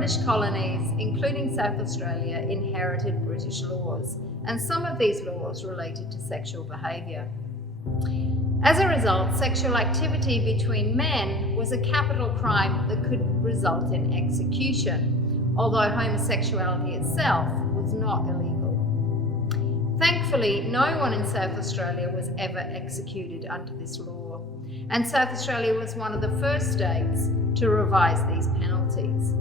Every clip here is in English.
British colonies, including South Australia, inherited British laws, and some of these laws related to sexual behaviour. As a result, sexual activity between men was a capital crime that could result in execution, although homosexuality itself was not illegal. Thankfully, no one in South Australia was ever executed under this law, and South Australia was one of the first states to revise these penalties.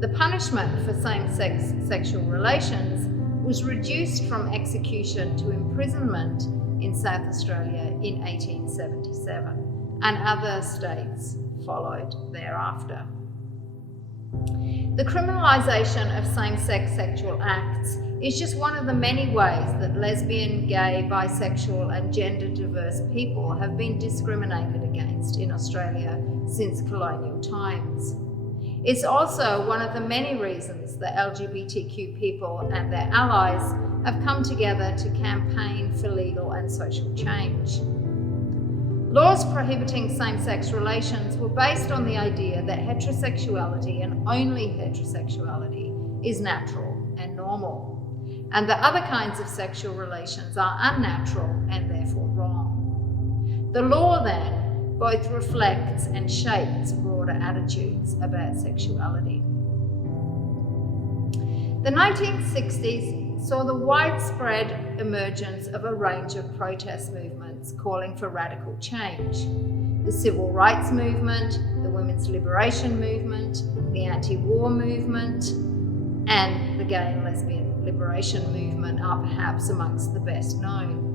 The punishment for same-sex sexual relations was reduced from execution to imprisonment in South Australia in 1877, and other states followed thereafter. The criminalisation of same-sex sexual acts is just one of the many ways that lesbian, gay, bisexual and gender-diverse people have been discriminated against in Australia since colonial times. It's also one of the many reasons that LGBTQ people and their allies have come together to campaign for legal and social change. Laws prohibiting same-sex relations were based on the idea that heterosexuality and only heterosexuality is natural and normal, and that other kinds of sexual relations are unnatural and therefore wrong. The law then both reflects and shapes broader attitudes about sexuality. The 1960s saw the widespread emergence of a range of protest movements calling for radical change. The civil rights movement, the women's liberation movement, the anti-war movement, and the gay and lesbian liberation movement are perhaps amongst the best known.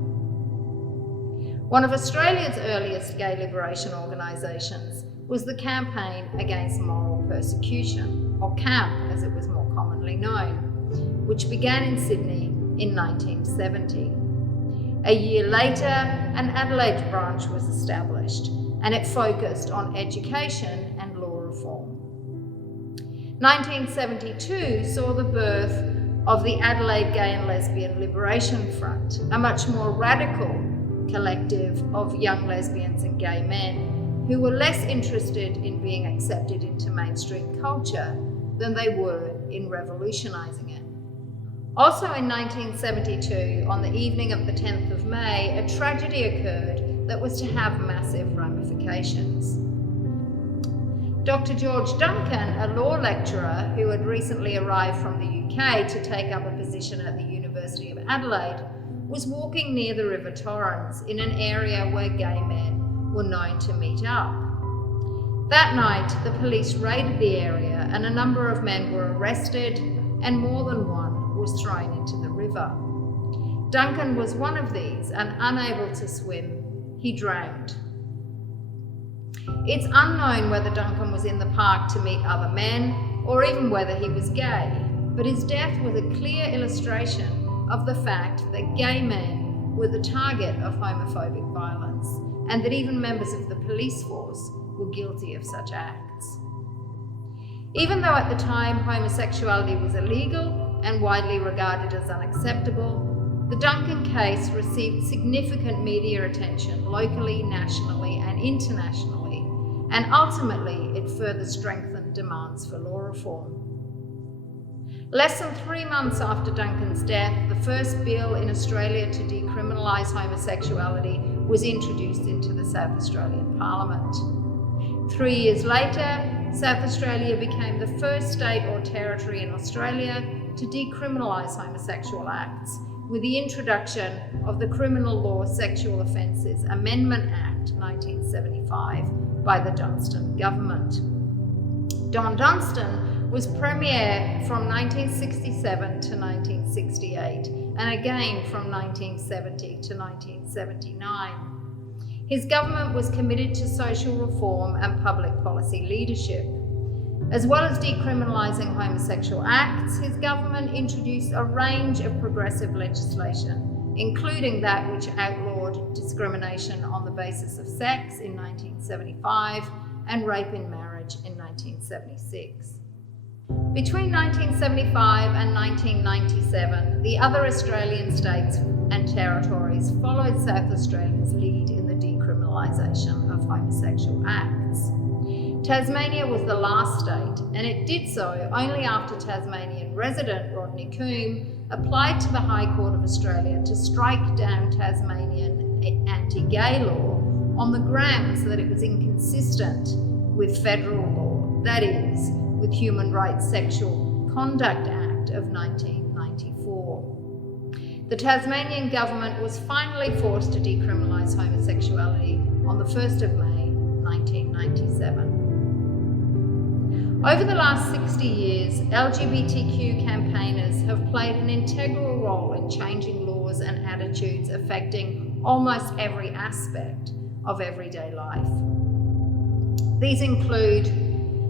One of Australia's earliest gay liberation organisations was the Campaign Against Moral Persecution, or CAMP as it was more commonly known, which began in Sydney in 1970. A year later, an Adelaide branch was established, and it focused on education and law reform. 1972 saw the birth of the Adelaide Gay and Lesbian Liberation Front, a much more radical collective of young lesbians and gay men who were less interested in being accepted into mainstream culture than they were in revolutionising it. Also in 1972, on the evening of the 10th of May, a tragedy occurred that was to have massive ramifications. Dr. George Duncan, a law lecturer who had recently arrived from the UK to take up a position at the University of Adelaide, was walking near the River Torrens in an area where gay men were known to meet up. That night, the police raided the area and a number of men were arrested and more than one was thrown into the river. Duncan was one of these, and unable to swim, he drowned. It's unknown whether Duncan was in the park to meet other men or even whether he was gay, but his death was a clear illustration of the fact that gay men were the target of homophobic violence and that even members of the police force were guilty of such acts. Even though at the time homosexuality was illegal and widely regarded as unacceptable, the Duncan case received significant media attention locally, nationally and internationally, and ultimately it further strengthened demands for law reform. Less than 3 months after Duncan's death, the first bill in Australia to decriminalise homosexuality was introduced into the South Australian Parliament. 3 years later, South Australia became the first state or territory in Australia to decriminalise homosexual acts with the introduction of the Criminal Law Sexual Offences Amendment Act 1975 by the Dunstan government. Don Dunstan was Premier from 1967 to 1968 and again from 1970 to 1979. His government was committed to social reform and public policy leadership. As well as decriminalising homosexual acts, his government introduced a range of progressive legislation, including that which outlawed discrimination on the basis of sex in 1975 and rape in marriage in 1976. Between 1975 and 1997, the other Australian states and territories followed South Australia's lead in the decriminalisation of homosexual acts. Tasmania was the last state, and it did so only after Tasmanian resident Rodney Coombe applied to the High Court of Australia to strike down Tasmanian anti-gay law on the grounds that it was inconsistent with federal law, that is, with Human Rights Sexual Conduct Act of 1994. The Tasmanian government was finally forced to decriminalise homosexuality on the 1st of May 1997. Over the last 60 years, LGBTQ campaigners have played an integral role in changing laws and attitudes affecting almost every aspect of everyday life. These include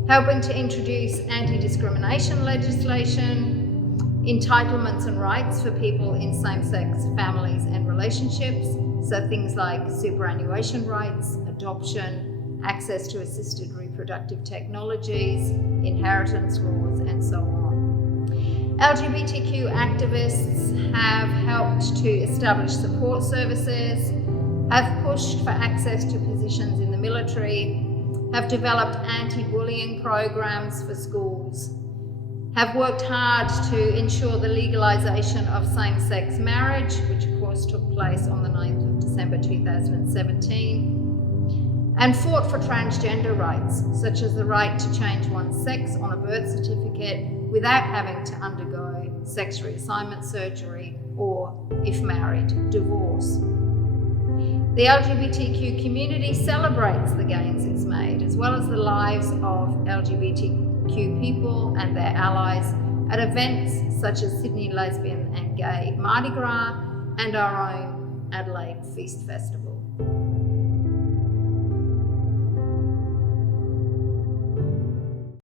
helping to introduce anti-discrimination legislation, entitlements and rights for people in same-sex families and relationships, so things like superannuation rights, adoption, access to assisted reproductive technologies, inheritance laws, and so on. LGBTQ activists have helped to establish support services, have pushed for access to positions in the military, have developed anti-bullying programs for schools, have worked hard to ensure the legalisation of same-sex marriage, which of course took place on the 9th of December 2017, and fought for transgender rights, such as the right to change one's sex on a birth certificate without having to undergo sex reassignment surgery or, if married, divorce. The LGBTQ community celebrates the gains it's made, as well as the lives of LGBTQ people and their allies at events such as Sydney Lesbian and Gay Mardi Gras and our own Adelaide Feast Festival.